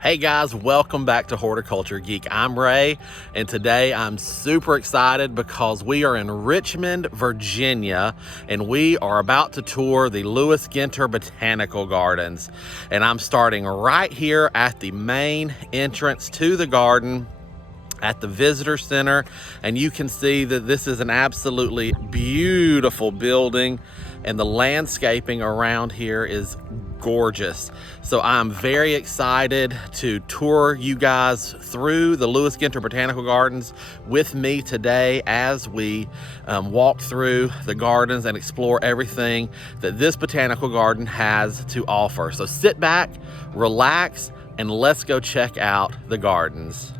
Hey guys, welcome back to Horticulture Geek. I'm Ray, and today I'm super excited because we are in Richmond, Virginia, and we are about to tour the Lewis Ginter Botanical Gardens. And I'm starting right here at the main entrance to the garden at the visitor center, and you can see that this is an absolutely beautiful building and the landscaping around here is gorgeous. So I'm very excited to tour you guys through the Lewis Ginter Botanical Gardens with me today as we walk through the gardens and explore everything that this botanical garden has to offer. So sit back, relax, and let's go check out the gardens.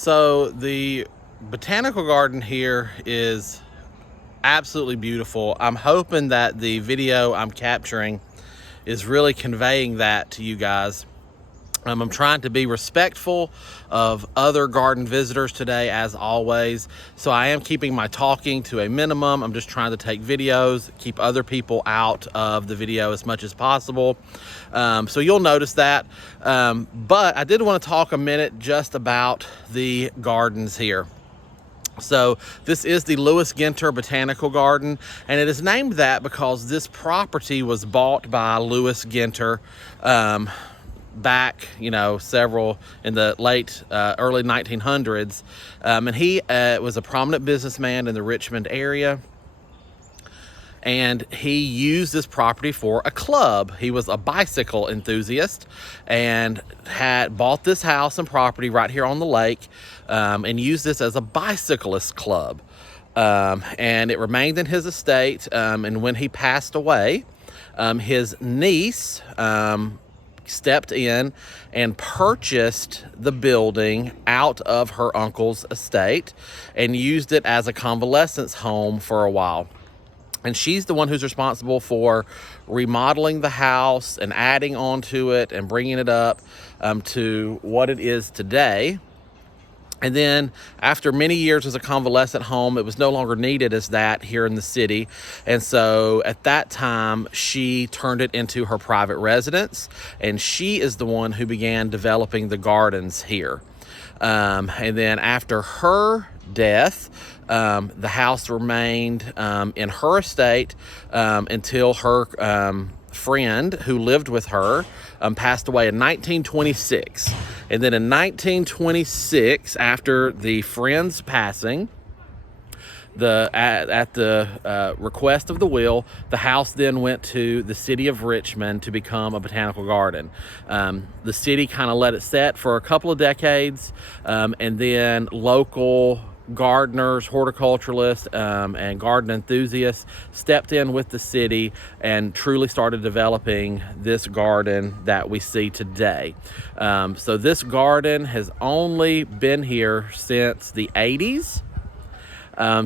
So the botanical garden here is absolutely beautiful. I'm hoping that the video I'm capturing is really conveying that to you guys. I'm trying to be respectful of other garden visitors today, as always. So I am keeping my talking to a minimum. I'm just trying to take videos, keep other people out of the video as much as possible. So you'll notice that. But I did want to talk a minute just about the gardens here. So this is the Lewis Ginter Botanical Garden, and it is named that because this property was bought by Lewis Ginter back, several in the late, early 1900s. And he was a prominent businessman in the Richmond area. And he used this property for a club. He was a bicycle enthusiast and had bought this house and property right here on the lake, and used this as a bicyclist club. And it remained in his estate. And when he passed away, his niece stepped in and purchased the building out of her uncle's estate and used it as a convalescence home for a while. And she's the one who's responsible for remodeling the house and adding onto it and bringing it up to what it is today. And then after many years as a convalescent home, it was no longer needed as that here in the city. And so at that time, she turned it into her private residence. And she is the one who began developing the gardens here. And then after her death, the house remained in her estate until her friend who lived with her passed away in 1926. And then in 1926, after the friend's passing, at the request of the will, the house then went to the city of Richmond to become a botanical garden. The city kind of let it set for a couple of decades, and then local gardeners, horticulturalists, and garden enthusiasts stepped in with the city and truly started developing this garden that we see today. So this garden has only been here since the 80s.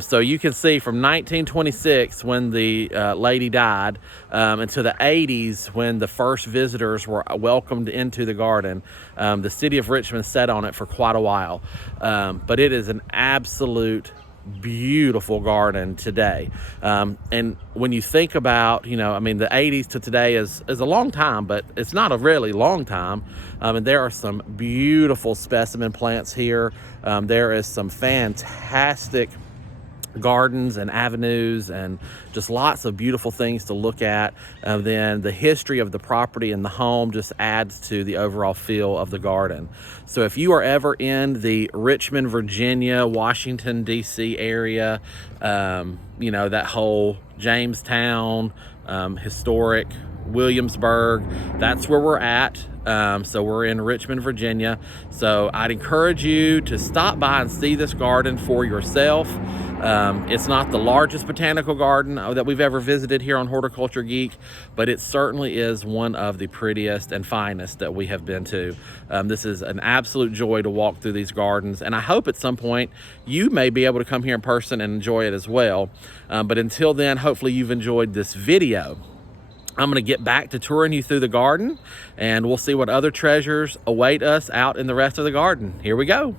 So you can see from 1926, when the lady died, until the 80s, when the first visitors were welcomed into the garden, the city of Richmond sat on it for quite a while. But it is an absolute beautiful garden today. And when you think about, the 80s to today is a long time, but it's not a really long time. And there are some beautiful specimen plants here. There is some fantastic gardens and avenues and just lots of beautiful things to look at. Then the history of the property and the home just adds to the overall feel of the garden. So if you are ever in the Richmond, Virginia, Washington, D.C. area, that whole Jamestown, historic Williamsburg, that's where we're at. So we're in Richmond, Virginia. So I'd encourage you to stop by and see this garden for yourself. It's not the largest botanical garden that we've ever visited here on Horticulture Geek, but it certainly is one of the prettiest and finest that we have been to. This is an absolute joy to walk through these gardens, and I hope at some point you may be able to come here in person and enjoy it as well. But until then, hopefully you've enjoyed this video. I'm going to get back to touring you through the garden, and we'll see what other treasures await us out in the rest of the garden. Here we go.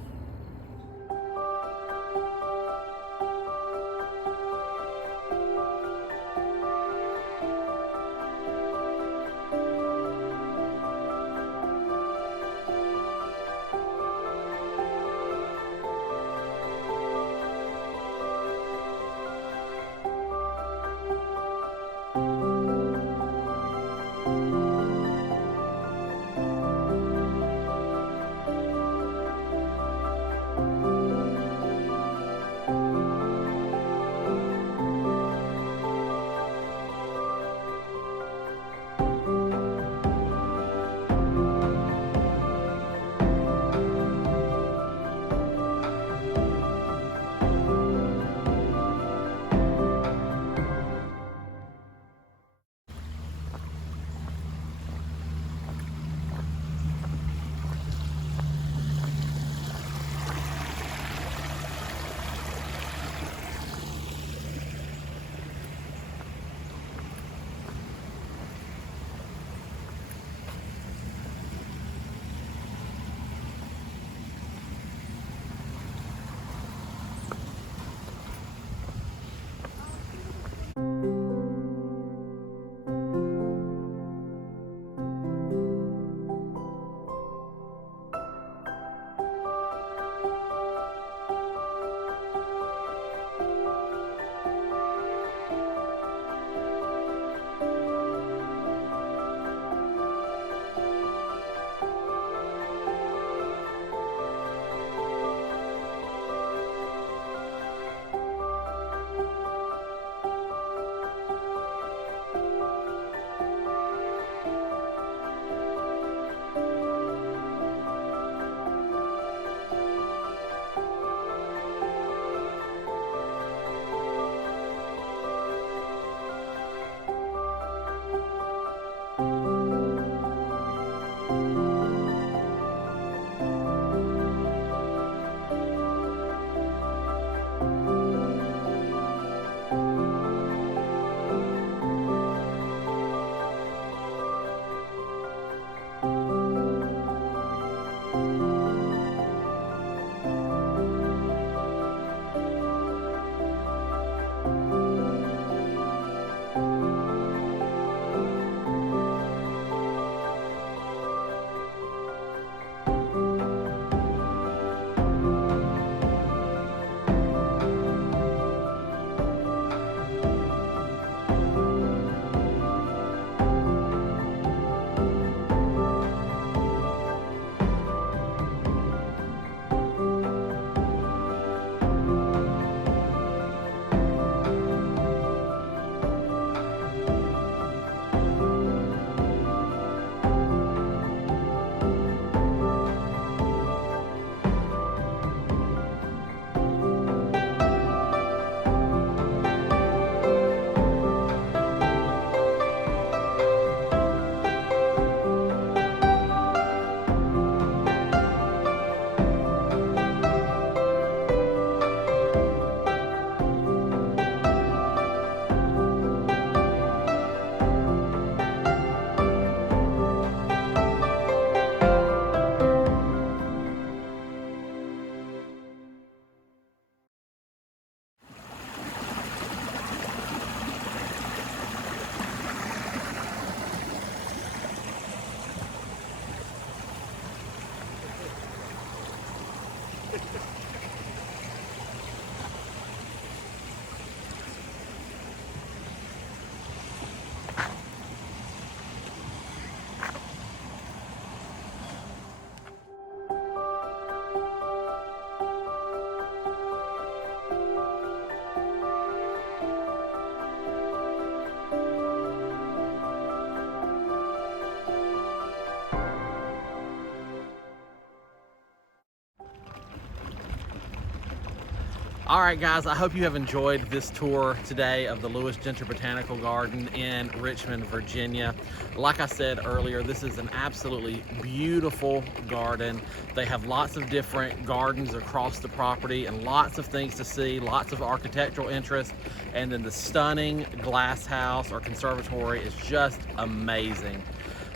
All right, guys, I hope you have enjoyed this tour today of the Lewis Ginter Botanical Garden in Richmond, Virginia. Like I said earlier, this is an absolutely beautiful garden. They have lots of different gardens across the property and lots of things to see, lots of architectural interest, and then the stunning glass house or conservatory is just amazing.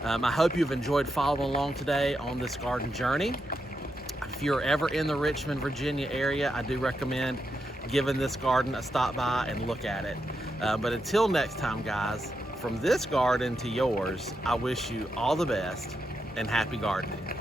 I hope you've enjoyed following along today on this garden journey. If you're ever in the Richmond, Virginia area, I do recommend giving this garden a stop by and look at it. But until next time, guys, from this garden to yours, I wish you all the best and happy gardening.